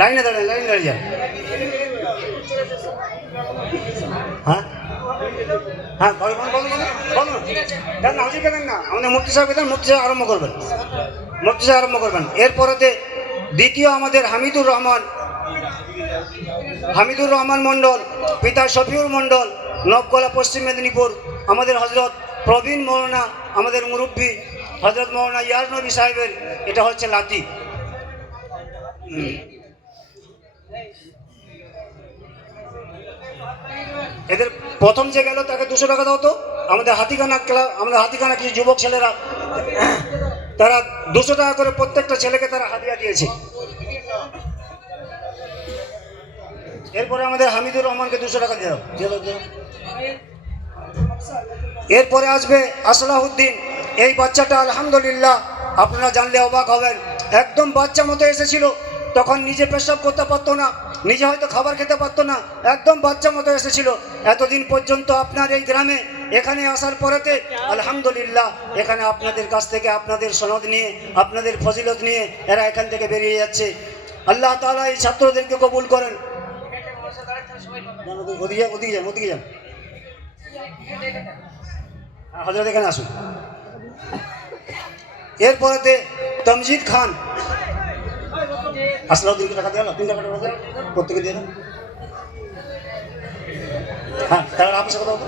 লাইনে দাঁড়িয়ে যান। হ্যাঁ হ্যাঁ বলুন হাজির দেবেন না, আমাদের মুফতি সাহেব দেন, মুফতি সাহেব আরম্ভ করবেন। এরপরেতে দ্বিতীয় আমাদের হামিদুর রহমান মণ্ডল, পিতা শফিউর মণ্ডল, নবগোলা পশ্চিম মেদিনীপুর। আমাদের হজরত প্রবীণ মৌলানা, আমাদের মুরব্বী হজরত মৌলানা ইয়ার নবী সাহেবের এটা হচ্ছে লাতি। এদের প্রথম যে গেল তাকে 200 টাকা দাও তো। আমাদের হাতিখানা কিছু যুবক ছেলেরা তারা 200 টাকা করে প্রত্যেকটা ছেলেকে তারা হাদিয়া দিয়েছে। এরপরে আমাদের হামিদুর রহমানকে 200 টাকা দিয়ে দাও। এরপরে আসবে আসলাহুদ্দিন। এই বাচ্চাটা আলহামদুলিল্লাহ আপনারা জানলে অবাক হবেন, একদম বাচ্চা মতো এসেছিল। তখন নিজে পেশাব করতে পারতো না, নিজে হয়তো খাবার খেতে পারতো না, একদম বাচ্চা মতো এসেছিল। এতদিন পর্যন্ত আপনার এই গ্রামে এখানে আসার পরেতে আলহামদুলিল্লাহ এখানে আপনাদের কাছ থেকে আপনাদের সনদ নিয়ে, আপনাদের ফজিলত নিয়ে এরা এখান থেকে বেরিয়ে যাচ্ছে। আল্লাহ তাআলা এই ছাত্রদেরকে কবুল করেন। ওদিকে যান হযরত এখানে আসুন। এরপরেতে তমজিদ খান। আসলাউদ্দিনকে টাকা দেওয়া, 3 টাকা প্রত্যেকে দিয়ে দেন। হ্যাঁ তাহলে আপনার কথা বলতো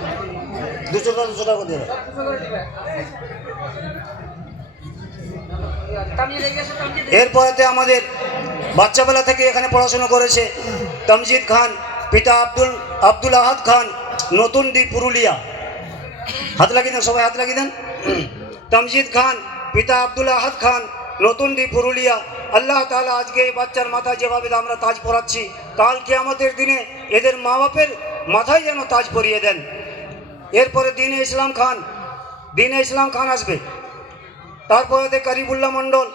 200 টাকা দিয়ে দেন। এরপরেতে আমাদের বাচ্চাবেলা থেকে এখানে পড়াশোনা করেছে তমজিদ খান, পিতা আব্দুল আহাদ খান, নতুন দ্বীপ পুরুলিয়া। হাত লাগিয়ে দেন সবাই, হাত লাগিয়ে দেন। তমজিদ খান, পিতা আব্দুল আহাদ খান, নতুন দ্বীপ পুরুলিয়া। আল্লাহ তাআলা আজকে এই বাচ্চার মাথায় যেভাবে আমরা তাজ পরাচ্ছি, কাল কিয়ামতের দিনে এদের মা বাপের মাথায় যেন তাজ পরিয়ে দেন। এরপরে দিনে ইসলাম খান আসবে। তারপরে করিবুল্লাহ মণ্ডল,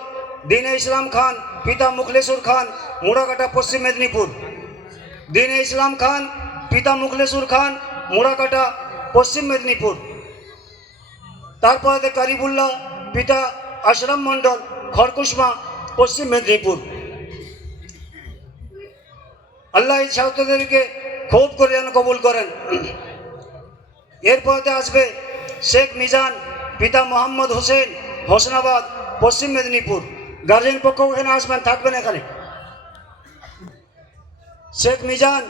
দিনে ইসলাম খান, পিতা মুখলেসুর খান, মুড়াকাটা পশ্চিম মেদিনীপুর। দিনে ইসলাম খান, পিতা মুখলেসুর খান, মুড়াকাটা পশ্চিম মেদিনীপুর। তারপরে করিবুল্লাহ, পিতা আশরাম মণ্ডল, খড়কুসমা পশ্চিম মেদিনীপুর। আল্লাহ এই ছাত্রদেরকে খুব করে যেন কবুল করেন। এরপরে আসবে শেখ মিজান, পিতা মোহাম্মদ হোসেন, হোসনাবাদ পশ্চিম মেদিনীপুর। গার্জেন পক্ষ এখানে আসবেন, থাকবেন এখানে। শেখ মিজান,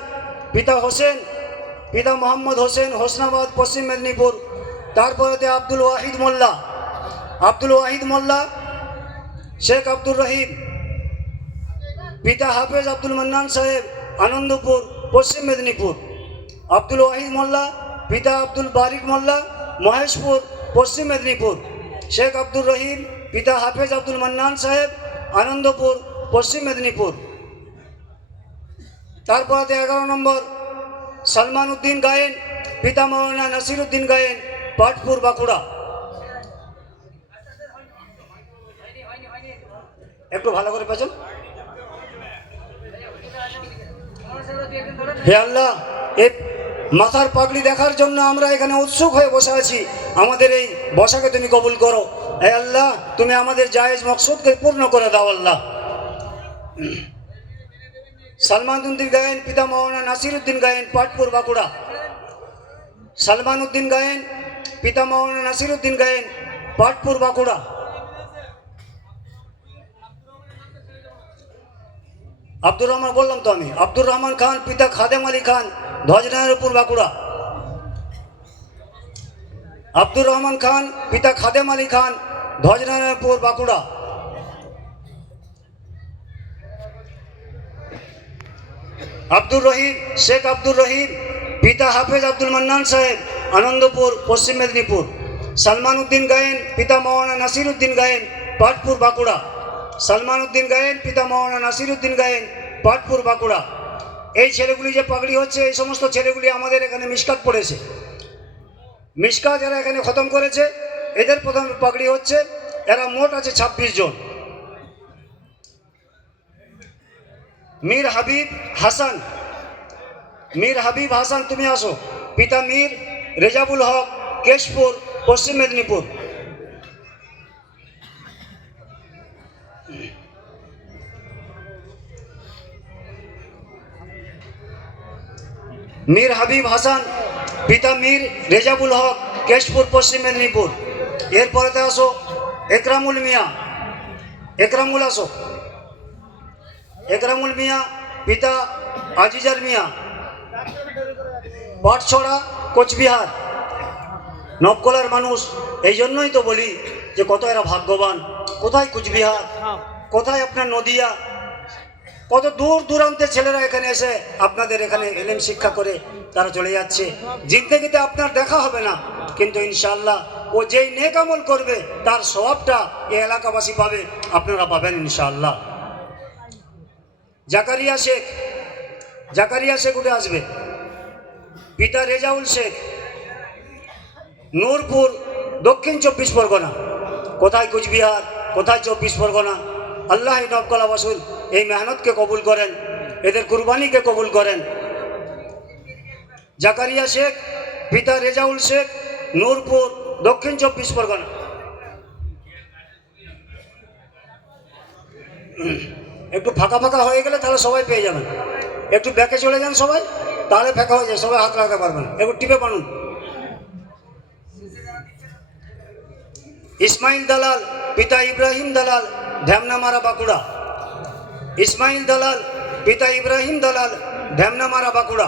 পিতা হোসেন, পিতা মোহাম্মদ হোসেন, হোসনাবাদ পশ্চিম মেদিনীপুর। তারপরে আব্দুল ওয়াহিদ মোল্লা, শেখ আব্দুর রহিম, পিতা হাফেজ আব্দুল মান্নান সাহেব, আনন্দপুর পশ্চিম মেদিনীপুর। আব্দুল ওয়াহিদ মোল্লা, পিতা আব্দুল বারিক মোল্লা, মহেশপুর পশ্চিম মেদিনীপুর। শেখ আব্দুর রহিম, পিতা হাফেজ আব্দুল মান্নান সাহেব, আনন্দপুর পশ্চিম মেদিনীপুর। তারপরে 11 নম্বর সলমান উদ্দিন গায়েন, পিতা মৌলানা নাসির উদ্দিন গায়েন, পাটপুর বাঁকুড়া। একটু ভালো করে পেছন। হে আল্লাহ, এই মাথার পাগড়ি দেখার জন্য আমরা এখানে উৎসুক হয়ে বসে আছি। আমাদের এই বসাকে তুমি কবুল করো। হে আল্লাহ, তুমি আমাদের জায়েজ মকসুদকে পূর্ণ করে দাও আল্লাহ। সলমান উদ্দিন গায়েন, পিতা মৌলানা নাসির উদ্দিন গায়েন, পাটপুর বাঁকুড়া। সলমান উদ্দিন গায়েন, পিতা মৌলানা নাসির উদ্দিন গায়েন, পাটপুর বাঁকুড়া। আব্দুর রহমান বললাম তো আমি। আব্দুর রহমান খান, পিতা খাদেম আলী খান, ধ্বজনারায়ণপুর বাঁকুড়া। আব্দুর রহমান খান, পিতা খাদেম আলী খান, ধ্বজনারায়ণপুর বাঁকুড়া। আব্দুর রহিম, শেখ আব্দুর রহিম, পিতা হাফেজ আব্দুল মান্নান সাহেব, আনন্দপুর পশ্চিম মেদিনীপুর। সলমান উদ্দিন গায়েন, পিতা মৌলানা নাসির উদ্দিন গায়েন, পাটপুর বাঁকুড়া। সলমান উদ্দিন গায়েন, পিতা মৌলানা নাসির উদ্দিন গায়েন, পাটপুর বাঁকুড়া। এই ছেলেগুলি যে পাগড়ি হচ্ছে, এই সমস্ত ছেলেগুলি আমাদের এখানে মিশকাত পড়েছে। মিশকাত যারা এখানে খতম করেছে, এদের প্রথম পাগড়ি হচ্ছে। এরা মোট আছে 26 জন। মীর হাবিব হাসান তুমি আসো, পিতা মীর রেজাবুল হক, কেশপুর পশ্চিম মেদিনীপুর। মীর হাবিব হাসান, পিতা মীর রেজাবুল হক, কেশপুর, পশ্চিম মেদিনীপুর। এরপরেতে আসো একরামুল মিয়া, একরামুল আসো, একরামুল মিয়া, পিতা আজিজার মিয়া, পাটছড়া, কোচবিহার। নবকলার মানুষ, এই জন্যই তো বলি যে কত এরা ভাগ্যবান। কোথায় কুচবিহার, কোথায় আপনার নদিয়া, কত দূর দূরান্তের ছেলেরা এখানে এসে আপনাদের এখানে এলেম শিক্ষা করে তারা চলে যাচ্ছে। জিন্দেগিতে আপনার দেখা হবে না, কিন্তু ইনশাআল্লাহ ও যেই নেক আমল করবে তার সওয়াবটা এই এলাকাবাসী পাবে, আপনারা পাবেন ইনশাআল্লাহ। জাকারিয়া শেখ, জাকারিয়া শেখ উঠে আসবে, পিতা রেজাউল শেখ, নূরপুর, দক্ষিণ 24 পরগনা। কোথায় কুচবিহার, কোথায় 24 পরগনা। আল্লাহ এই নবকলা বাসুর এই মেহনতকে কবুল করেন, এদের কুরবানিকে কবুল করেন। জাকারিয়া শেখ, পিতা রেজাউল শেখ, নূরপুর, দক্ষিণ 24 পরগনা। একটু ফাঁকা ফাঁকা হয়ে গেলে তাহলে সবাই পেয়ে যাবেন। একটু ব্যাকে চলে যান সবাই, তাহলে ফাঁকা হয়ে যায়, সবাই হাত লাগাতে পারবেন। একটু টিপে পানুন। ইসমাইল দালাল, পিতা ইব্রাহিম দালাল, ঢ্যামনামারা, বাঁকুড়া। ইসমাইল দালাল, পিতা ইব্রাহিম দালাল, ঢ্যামনামারা, বাঁকুড়া।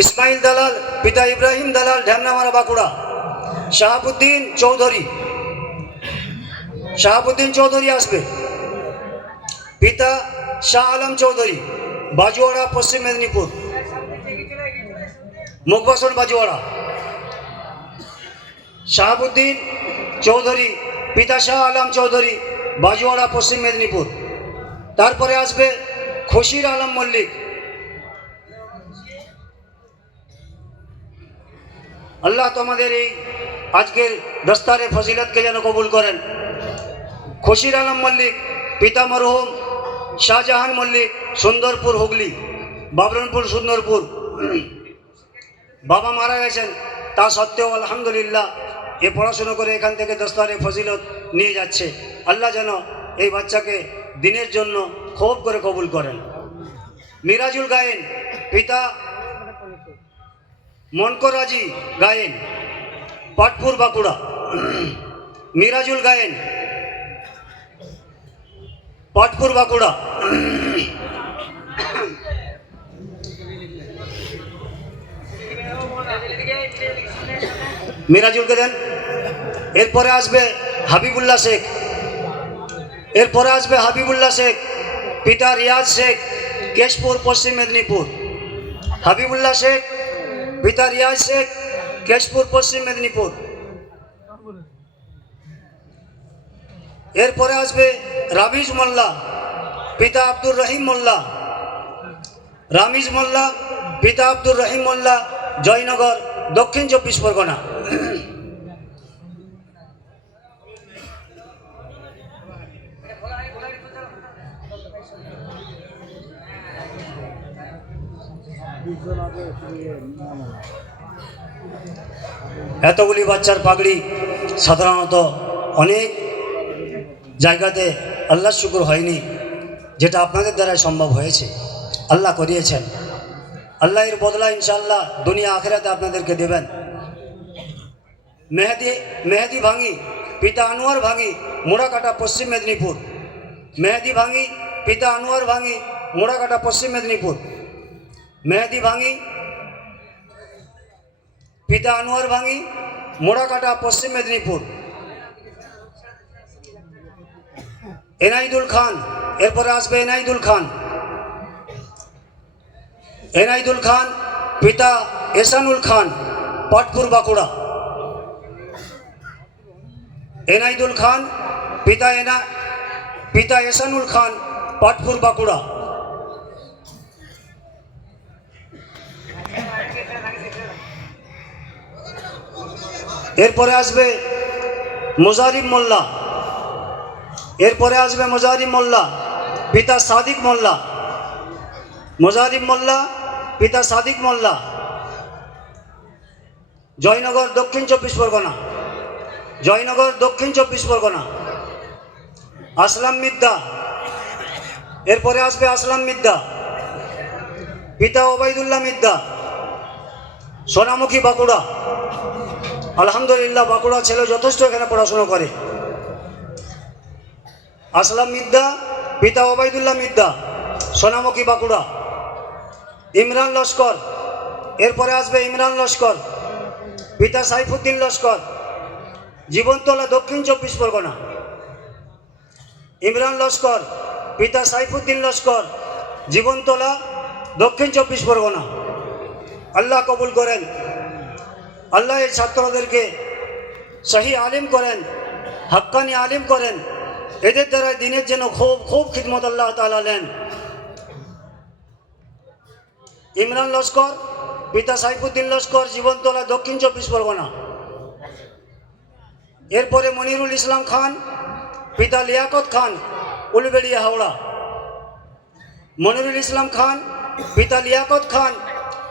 ইসমাইল দালাল, পিতা ইব্রাহিম দালাল, ঢ্যামনামারা, বাঁকুড়া। শাহাবুদ্দিন চৌধুরী, শাহাবুদ্দিন চৌধুরী আসবে, পিতা শাহ আলম চৌধুরী, বাজুয়াড়া, পশ্চিম মেদিনীপুর। মুখবাসন, বাজুয়াড়া। শাহাবুদ্দিন চৌধুরী, পিতা শাহ আলম চৌধুরী, বাজুয়াড়া, পশ্চিম মেদিনীপুর। তারপরে আসবে খুশির আলম মল্লিক। আল্লাহ তোমাদের এই আজকের দস্তারে ফজিলতকে যেন কবুল করেন। খুশির আলম মল্লিক, পিতা মরহুম শাহজাহান মল্লিক, সুন্দরপুর, হুগলি, বাবরনপুর, সুন্দরপুর। বাবা মারা গেছেন, তা সত্ত্বেও আলহামদুলিল্লাহ এ পড়াশুনো করে এখান থেকে দস্তারে ফজিলত নিয়ে যাচ্ছে। আল্লাহ যেন এই বাচ্চাকে দিনের জন্য খুব করে কবুল করেন। মিরাজুল গায়েন, পিতা মনকরাজি গায়েন, পাটপুর, বাঁকুড়া। মিরাজুল গায়েন, পাটপুর, বাঁকুড়া। মিরাজুলকে দেন। এরপরে আসবে হাবিবুল্লাহ শেখ, এরপরে আসবে হাবিবুল্লাহ শেখ, পিতা রিয়াজ শেখ, কেশপুর, পশ্চিম মেদিনীপুর। হাবিবুল্লাহ শেখ, পিতা রিয়াজ শেখ, কেশপুর, পশ্চিম মেদিনীপুর। এরপরে আসবে রামিজ মোল্লা, পিতা আব্দুর রহিম মোল্লা। রামিজ মোল্লা, পিতা আব্দুর রহিম মোল্লা, জয়নগর, দক্ষিণ 24 পরগনা। এতগুলি বাচ্চার পাগড়ি সাধারণত অনেক জায়গাতে আল্লাহ শুকর হয়নি, যেটা আপনাদের দ্বারা সম্ভব হয়েছে, আল্লাহ করিয়েছেন। আল্লাহ এর বদলা ইনশাআল্লাহ দুনিয়া আখিরাতে আপনাদেরকে দেবেন। মেহেদি ভাঙি, পিতা আনোয়ার ভাঙি, মোড়াকাটা, পশ্চিম মেদিনীপুর। মেহেদি ভাঙি, পিতা আনোয়ার ভাঙি, মোড়াকাটা, পশ্চিম মেদিনীপুর। মেহেদি ভাঙি, পিতা আনোয়ার ভাঙি, মোড়াকাটা, পশ্চিম মেদিনীপুর। এনাইদুল খান, এরপরে আসবে এনাইদুল খান। এনাইদুল খান, পিতা এসানুল খান, পাটপুর, বাঁকুড়া। এনাইদুল খান, পিতা এসানুল খান, পাটপুর, বাঁকুড়া। এরপরে আসবে মুজারিম মোল্লা, এরপরে আসবে মুজারিম মোল্লা, পিতা সাদিক মোল্লা। মুজারিম মোল্লা, পিতা সাদিক মোল্লা, জয়নগর, দক্ষিণ 24 পরগনা। জয়নগর দক্ষিণ 24 পরগনা। আসলাম মিদ্দা, এরপরে আসবে আসলাম মিদ্দা, পিতা ওবায়দুল্লাহ মিদ্দা, সোনামুখী বাঁকুড়া। আলহামদুলিল্লাহ, বাঁকুড়া ছেলে যথেষ্ট এখানে পড়াশুনো করে। আসলাম মিদ্দা, পিতা ওবায়দুল্লাহ মিদ্দা, সোনামুখী বাঁকুড়া। ইমরান লস্কর, এরপরে আসবে ইমরান লস্কর, পিতা সাইফুদ্দিন লস্কর, জীবনতলা দক্ষিণ 24 পরগনা। ইমরান লস্কর, পিতা সাইফুদ্দিন লস্কর, জীবনতলা দক্ষিণ 24 পরগনা। আল্লাহ কবুল করেন, আল্লাহ এই ছাত্রদেরকে সহি আলিম করেন, হাক্কানি আলিম করেন, এদের দ্বারা দিনের জন্য খুব খুব খিদমত আল্লাহ তাআলা নেন। ইমরান লস্কর, পিতা সাইফুদ্দিন লস্কর, জীবনতলা দক্ষিণ 24 পরগনা। এরপরে মনিরুল ইসলাম খান, পিতা লিয়াকত খান, উলবেড়িয়া হাওড়া। মনিরুল ইসলাম খান, পিতা লিয়াকত খান,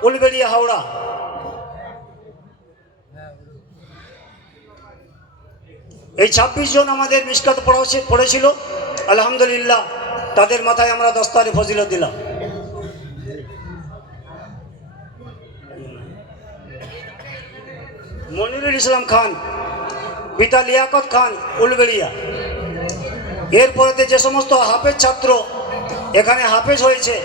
উলবেড়িয়া হাওড়া। এই 26 জন আমাদের মিশকাত পড়েছিল। আলহামদুলিল্লাহ, তাদের মাথায় আমরা দস্তারে ফজিলত দিলাম। মনিরুল ইসলাম খান, পিতা লিয়াকত খান, উলবেড়িয়া। এরপরেতে যে সমস্ত হাফেজ ছাত্র এখানে হাফেজ হয়েছে,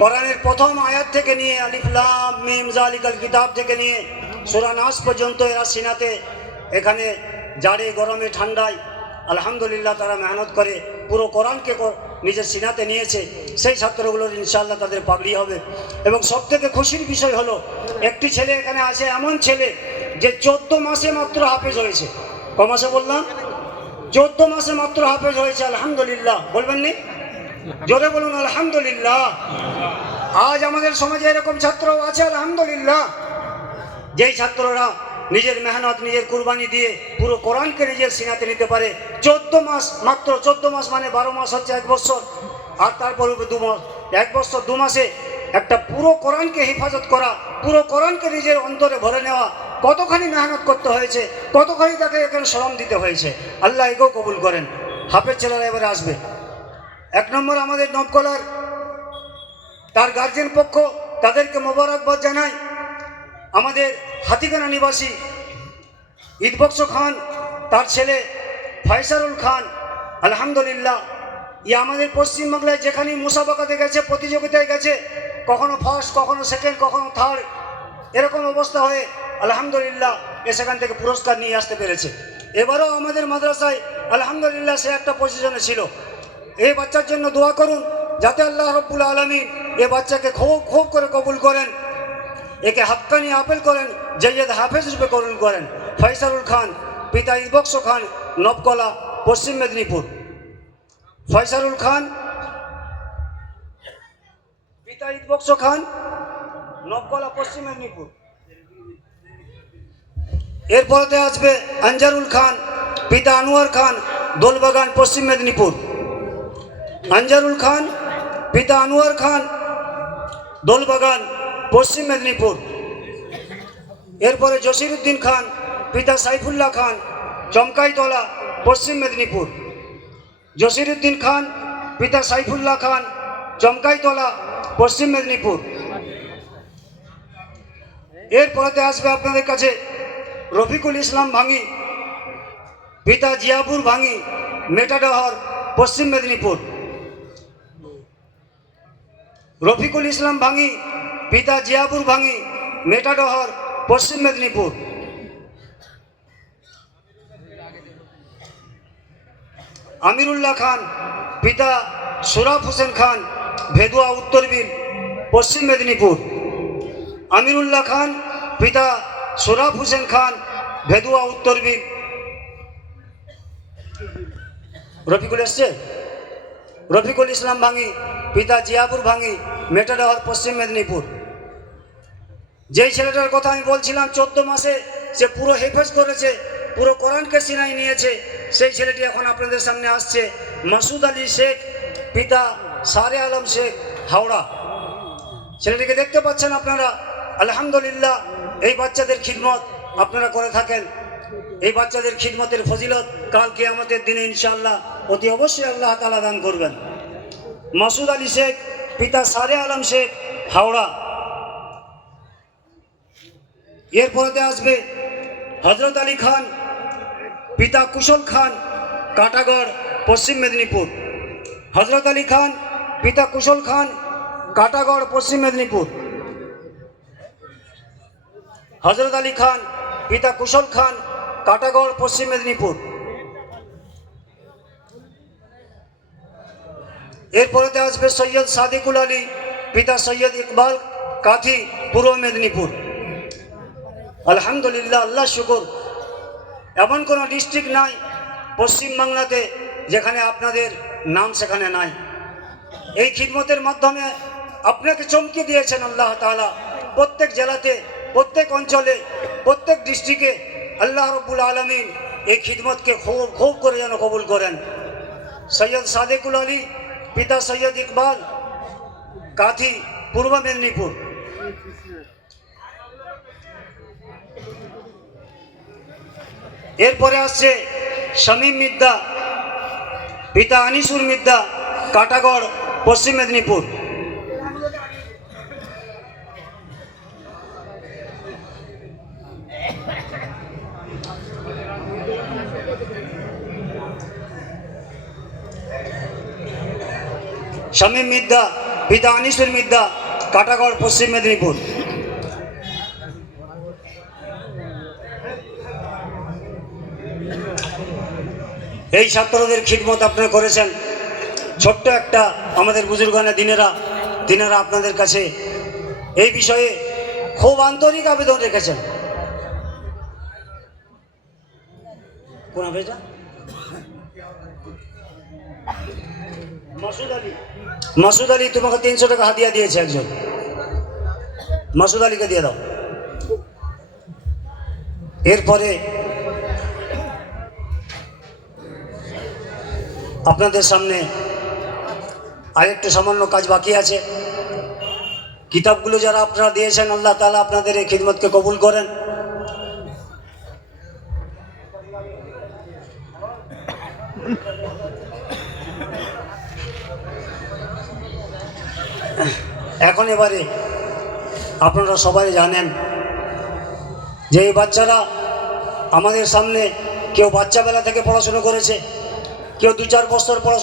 কোরআনের প্রথম আয়াত থেকে নিয়ে আলিফ লাম মিম যালিকাল কিতাব থেকে নিয়ে সূরা নাস পর্যন্ত এরা সিনাতে এখানে জাড়ে গরমে ঠান্ডায় আলহামদুলিল্লাহ তারা মেহনত করে পুরো কোরআনকে নিজের সিনাতে নিয়েছে। সেই ছাত্রগুলোর ইনশাআল্লাহ তাদের পাগড়ি হবে। এবং সবথেকে খুশির বিষয় হলো, একটি ছেলে এখানে আছে, এমন ছেলে যে 14 মাসে মাত্র হাফেজ হয়েছে। ক মাসে বললাম? 14 মাসে মাত্র হাফেজ হয়েছে। আলহামদুলিল্লাহ, বলবেন নি? জোরে বলুন আলহামদুলিল্লাহ। আজ আমাদের সমাজে এরকম ছাত্রও আছে আলহামদুলিল্লাহ, যেই ছাত্ররা নিজের মেহনত নিজের কুরবানি দিয়ে পুরো কোরআনকে নিজের সিনাতে নিতে পারে। 14 মাস মাত্র, 14 মাস মানে 12 মাস হচ্ছে 1 বছর, আর তারপর 2 মাস, 1 বছর 2 মাসে একটা পুরো কোরআনকে হেফাজত করা, পুরো কোরআনকে নিজের অন্তরে ভরে নেওয়া, কতখানি মেহনত করতে হয়েছে, কতখানি তাকে এখানে শ্রম দিতে হয়েছে। আল্লাহ একেও কবুল করেন। হাফেজ ছেলেরা এবারে আসবে। 1 নম্বর আমাদের নবকলার তার গার্জেন পক্ষ, তাদেরকে মোবারকবাদ জানাই। আমাদের হাতিগানা নিবাসী ঈদবক্স খান, তার ছেলে ফয়সারুল খান, আলহামদুলিল্লাহ, আমাদের পশ্চিমবাংলায় যেখানেই মুসাবাকাতে গেছে, প্রতিযোগিতায় গেছে, কখনো ফার্স্ট, কখনো সেকেন্ড, কখনো থার্ড, এরকম অবস্থা হয়ে আলহামদুলিল্লাহ সেখান থেকে পুরস্কার নিয়ে আসতে পেরেছে। এবারও আমাদের মাদ্রাসায় আলহামদুলিল্লাহ সে একটা পজিশনে ছিল। এই বাচ্চার জন্য দোয়া করুন, যাতে আল্লাহ রাব্বুল আলামিন এ বাচ্চাকে খুব খুব করে কবুল করেন, একে হাক্কানি আপেল করেন, জাইয়েদ হাফেজ রূপে কবুল করেন। ফয়সারুল খান, পিতা ঈদবক্স খান, নবকলা, পশ্চিম মেদিনীপুর। ফয়সারুল খান, পিতা ঈদবক্স খান, নবকলা, পশ্চিম মেদিনীপুর। এরপরে আসবে আনজারুল খান, পিতা আনোয়ার খান, দোলবাগান, পশ্চিম মেদিনীপুর। আনজারুল খান, পিতা আনোয়ার খান, দোলবাগান, পশ্চিম মেদিনীপুর। এরপরে জসিরউদ্দিন খান, পিতা সাইফুল্লাহ খান, চমকাইতলা, পশ্চিম মেদিনীপুর। জসিরউদ্দিন খান, পিতা সাইফুল্লাহ খান, চমকাইতলা, পশ্চিম মেদিনীপুর। এরপরে আসবে আপনাদের কাছে রফিকুল ইসলাম ভাঙি, পিতা জিয়াপুর ভাঙি, মেটাডহর, পশ্চিম মেদিনীপুর। রফিকুল ইসলাম ভাঙি, পিতা জিয়াপুর ভাঙি, মেটাডহর, পশ্চিম মেদিনীপুর। আমিরুল্লাহ খান, পিতা সুরাফ হোসেন খান, ভেদুয়া, উত্তরবিল, পশ্চিম মেদিনীপুর। আমিরুল্লাহ খান, পিতা সুরাফ হোসেন খান, ভেদুয়া, উত্তরবিল। রফিকুল এসছে? রফিকুল ইসলাম ভাঙি, পিতা জিয়াপুর ভাঙি, মেটাডহর, পশ্চিম মেদিনীপুর। যেই ছেলেটার কথা আমি বলছিলাম 14 মাসে সে পুরো হেফাজ করেছে, পুরো কোরআনকে সিনাই নিয়েছে, সেই ছেলেটি এখন আপনাদের সামনে আসছে। মাসুদ আলী শেখ, পিতা সারে আলম শেখ, হাওড়া। ছেলেটিকে দেখতে পাচ্ছেন আপনারা। আলহামদুলিল্লাহ, এই বাচ্চাদের খিদমত আপনারা করে থাকেন। এই বাচ্চাদের খিদমতের ফজিলত কাল কিয়ামতের দিনে ইনশাআল্লাহ অতি অবশ্যই আল্লাহ তাআলা দান করবেন। মাসুদ আলী শেখ, পিতা সারে আলম শেখ, হাওড়া। এরপরেতে আসবে হজরত আলী খান, পিতা কুশল খান, কাটাগড়, পশ্চিম মেদিনীপুর। হজরত আলী খান, পিতা কুশল খান, কাটাগড়, পশ্চিম মেদিনীপুর। হজরত আলী খান, পিতা কুশল খান, কাটাগড়, পশ্চিম মেদিনীপুর। এরপরেতে আসবে সৈয়দ সাদিকুল আলী, পিতা সৈয়দ ইকবাল, কাথি, পূর্ব মেদিনীপুর। আলহামদুলিল্লাহ, আল্লাহ শুকর, এমন কোনো ডিস্ট্রিক্ট নাই পশ্চিমবাংলাতে যেখানে আপনাদের নাম সেখানে নাই। এই খিদমতের মাধ্যমে আপনাকে চমকে দিয়েছেন আল্লাহ তাআলা। প্রত্যেক জেলাতে, প্রত্যেক অঞ্চলে, প্রত্যেক ডিস্ট্রিক্টে আল্লাহ রব্বুল আলামিন এই খিদমতকে খুব খুব করে যেন কবুল করেন। সৈয়দ সাদিকুল আলী, পিতা সৈয়দ ইকবাল, কাথি, পূর্ব মেদিনীপুর। এরপরে আসছে শামীম মিদ্দা, পিতা আনিসুর মিদ্দা, কাটাগড়, পশ্চিম মেদিনীপুর। শামীম মিদ্দা, পিতা আনিসুর মিদ্দা, কাটাগড়, পশ্চিম মেদিনীপুর। এই ছাত্রদের খিদমত আপনারা করেছেন। ছোট্ট একটা আমাদের বুজুর্গানা দিনেরা আপনাদের কাছে এই বিষয়ে খুব আন্তরিক আবেদন রেখেছেন। কোন আবেদন? মাসুদ আলী তোমাকে 300 টাকা হাদিয়া দিয়েছে একজন। মাসুদ আলীকে দিয়ে দাও। এরপরে আপনাদের সামনে আরেকটু সামান্য কাজ বাকি আছে। কিতাবগুলো যারা আপনারা দিয়েছেন, আল্লাহ তাআলা আপনাদের এই খিদমতকে কবুল করেন। এখন এবারে আপনারা সবাই জানেন যে এই বাচ্চারা আমাদের সামনে কেউ বাচ্চাবেলা থেকে পড়াশুনো করেছে, কেউ 2-4 বছর পড়াশোনা